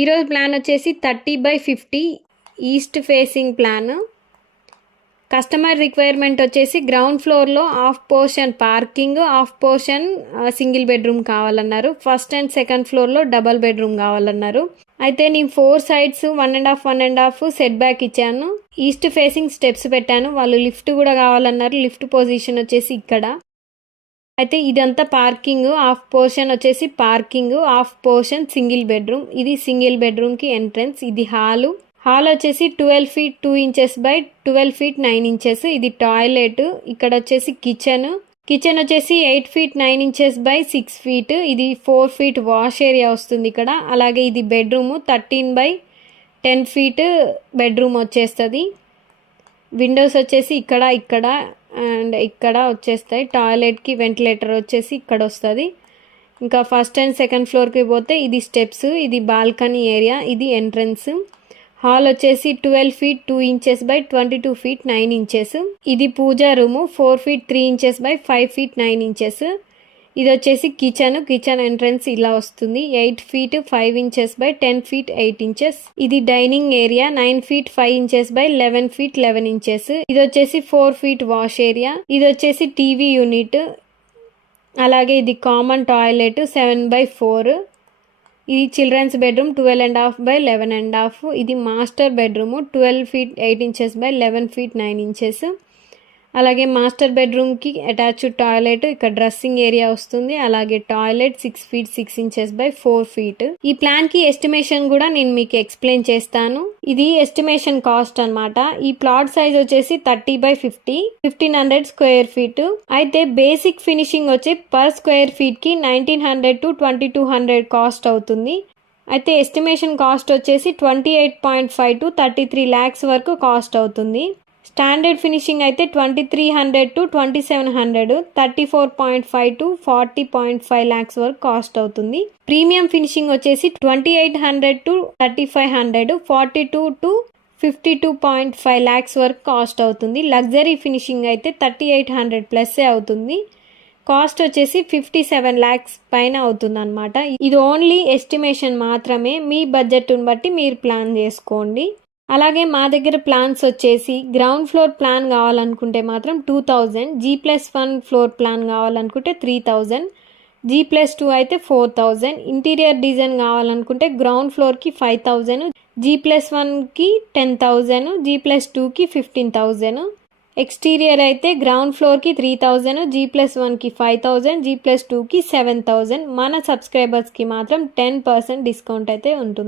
ఈరోజు ప్లాన్ వచ్చేసి 30/50 east facing plan. Customer requirement వచ్చేసి గ్రౌండ్ ఫ్లోర్లో half portion parking, half portion single bedroom కావాలన్నారు. ఫస్ట్ అండ్ సెకండ్ ఫ్లోర్లో డబల్ బెడ్రూమ్ కావాలన్నారు. అయితే నేను 4 సైడ్స్ 1.5 సెట్ బ్యాక్ ఇచ్చాను. ఈస్ట్ ఫేసింగ్ స్టెప్స్ పెట్టాను. వాళ్ళు లిఫ్ట్ కూడా కావాలన్నారు. లిఫ్ట్ పొజిషన్ వచ్చేసి ఇక్కడ. అయితే ఇదంతా పార్కింగ్, హాఫ్ పోర్షన్ వచ్చేసి parking, half portion single bedroom. ఇది సింగిల్ బెడ్రూమ్కి ఎంట్రన్స్. ఇది హాల్ వచ్చేసి 12 feet 2 inches by 12 feet 9 inches. ఇది టాయిలెట్. ఇక్కడ వచ్చేసి కిచెన్ వచ్చేసి 8 feet 9 inches బై 6 feet. ఇది 4 feet వాష్ ఏరియా వస్తుంది ఇక్కడ. అలాగే ఇది బెడ్రూమ్ 13 by 10 feet బెడ్రూమ్ వచ్చేస్తుంది. విండోస్ వచ్చేసి ఇక్కడ అండ్ ఇక్కడ వచ్చేస్తాయి. టాయిలెట్కి వెంటిలేటర్ వచ్చేసి ఇక్కడ వస్తుంది. ఇంకా ఫస్ట్ అండ్ సెకండ్ ఫ్లోర్కి పోతే ఇది స్టెప్స్, ఇది బాల్కనీ ఏరియా, ఇది ఎంట్రన్స్. హాల్ వచ్చేసి 12 feet 2 inches by 22 feet 9 inches. ఇది puja room 4 feet 3 inches by 5 feet 9 inches. ఇది వచ్చేసి కిచెన్ ఎంట్రన్స్ ఇలా వస్తుంది. 8 feet 5 inches by 10 feet 8 inches. ఇది dining area 9 feet 5 inches by 11 feet 11 inches. ఇది వచ్చేసి 4 feet వాష్ ఏరియా. ఇది వచ్చేసి టీవీ యూనిట్. అలాగే ఇది కామన్ టాయిలెట్ 7/4. ఇది చిల్డ్రన్స్ బెడ్రూమ్ 12.5 by 11.5. ఇది master bedroom 12 feet 8 inches by 11 feet 9 inches. అలాగే మాస్టర్ బెడ్రూమ్కి అటాచ్డ్ టాయిలెట్, ఇక్కడ డ్రెస్సింగ్ ఏరియా వస్తుంది. అలాగే toilet 6 feet 6 inches by 4 feet. ఈ ప్లాన్కి ఎస్టిమేషన్ కూడా నేను మీకు ఎక్స్ప్లెయిన్ చేస్తాను. ఇది ఎస్టిమేషన్ కాస్ట్ అన్నమాట. ఈ ప్లాట్ సైజ్ వచ్చేసి 30/50 1500 square feet. అయితే బేసిక్ ఫినిషింగ్ వచ్చి పర్ స్క్వేర్ ఫీట్కి 1900 to 2200 కాస్ట్ అవుతుంది. అయితే ఎస్టిమేషన్ కాస్ట్ వచ్చేసి 28.5 to 33 lakhs వరకు కాస్ట్ అవుతుంది. స్టాండర్డ్ ఫినిషింగ్ అయితే 2300 to 2700, 34.5 to 40.5 lakhs వరకు కాస్ట్ అవుతుంది. ప్రీమియం ఫినిషింగ్ వచ్చేసి 2800 to 3500, 42 to 52.5 lakhs వరకు కాస్ట్ అవుతుంది. లగ్జరీ ఫినిషింగ్ అయితే 3800 ప్లస్ అవుతుంది. కాస్ట్ వచ్చేసి 57 lakhs పైన అవుతుంది అనమాట. ఇది ఓన్లీ ఎస్టిమేషన్ మాత్రమే. మీ బడ్జెట్ని బట్టి మీరు ప్లాన్ చేసుకోండి. అలాగే మా దగ్గర ప్లాన్స్ వచ్చేసి గ్రౌండ్ ఫ్లోర్ ప్లాన్ కావాలనుకుంటే మాత్రం 2000, G+1 ఫ్లోర్ ప్లాన్ కావాలనుకుంటే 3000, G+2 అయితే 4000. ఇంటీరియర్ డిజైన్ కావాలనుకుంటే గ్రౌండ్ ఫ్లోర్కి 5000, G+1కి 10,000, G+2కి 15,000. ఎక్స్టీరియర్ అయితే గ్రౌండ్ ఫ్లోర్కి 3000, G+1కి 5000, G+2కి 7000. మన సబ్స్క్రైబర్స్కి మాత్రం 10% డిస్కౌంట్ అయితే ఉంటుంది.